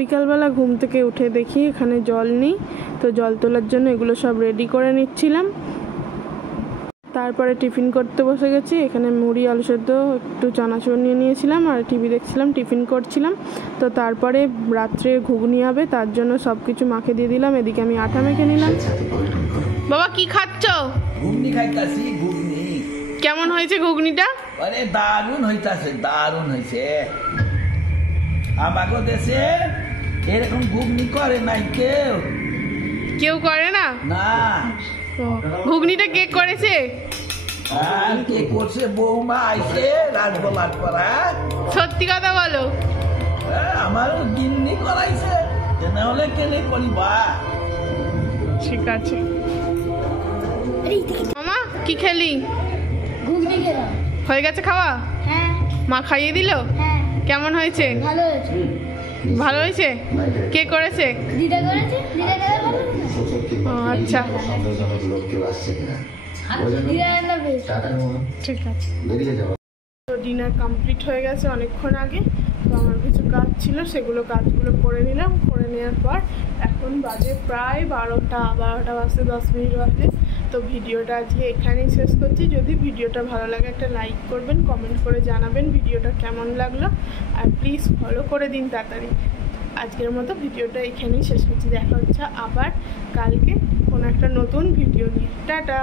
বিকালবেলা ঘুম থেকে উঠে দেখি এখানে জল নেই, তো জল তোলার জন্য এগুলো সব রেডি করে নিচ্ছিলাম। তারপরে টিফিন করতে বসে গেছি। এখানে মুড়ি, আলু সেদ্ধ, একটু চানাচুর নিয়ে নিয়েছিলাম আর টিভি দেখছিলাম, টিফিন করছিলাম। তো তারপরে রাত্রে ঘুগনি হবে, তার জন্য সব কিছু মাখে দিয়ে দিলাম। এদিকে আমি আটা মেখে নিলাম। বাবা কি খাচ্ছ? ঘুগনি খাইতাছি। ঘুগনি কেমন হয়েছে ঘুগনিটা? আরে দারুণ হইতাছে, দারুণ হয়েছে। আমাগো দেশে এরকম ঘুগনি করে নাই কেউ। কেউ করে না? না। ঘুগনিটা কে করেছে? আর কে করছে? বৌমা আইছে রাজবলাট করা। সত্যি কথা বলো। আমারও গিন্নি করাইছে, না হলে কেনে করিবা। ঠিক আছে। মামা কি খেলি? ঘুগনি খেলাম। হয়ে গেছে খাওয়া? হ্যাঁ। মা খাইয়ে দিল? হ্যাঁ। কেমন হয়েছে? ভালো হয়েছে। ভালো হয়েছে? কে করেছে? দিদা করেছে। দিদা খেলে ভালো না? ও আচ্ছা, দিদা রান্না বেশ। ঠিক আছে। তো ডিনার কমপ্লিট হয়ে গেছে অনেকক্ষণ আগে। তো আমার কিছু কাজ ছিল, সেগুলো কাজগুলো করে নিলাম। করে নেওয়ার পর এখন বাজে প্রায় 12টা বাজতে 10 মিনিট বাজে। তো ভিডিওটা আজকে এখানেই শেষ করছি। যদি ভিডিওটা ভালো লাগে একটা লাইক করবেন, কমেন্ট করে জানাবেন ভিডিওটা কেমন লাগলো, আর প্লিজ ফলো করে দিন তাড়াতাড়ি। আজকের মতো ভিডিওটা এখানেই শেষ করছি। দেখা হচ্ছে আবার কালকে কোনো একটা নতুন ভিডিও নিয়ে। টাটা।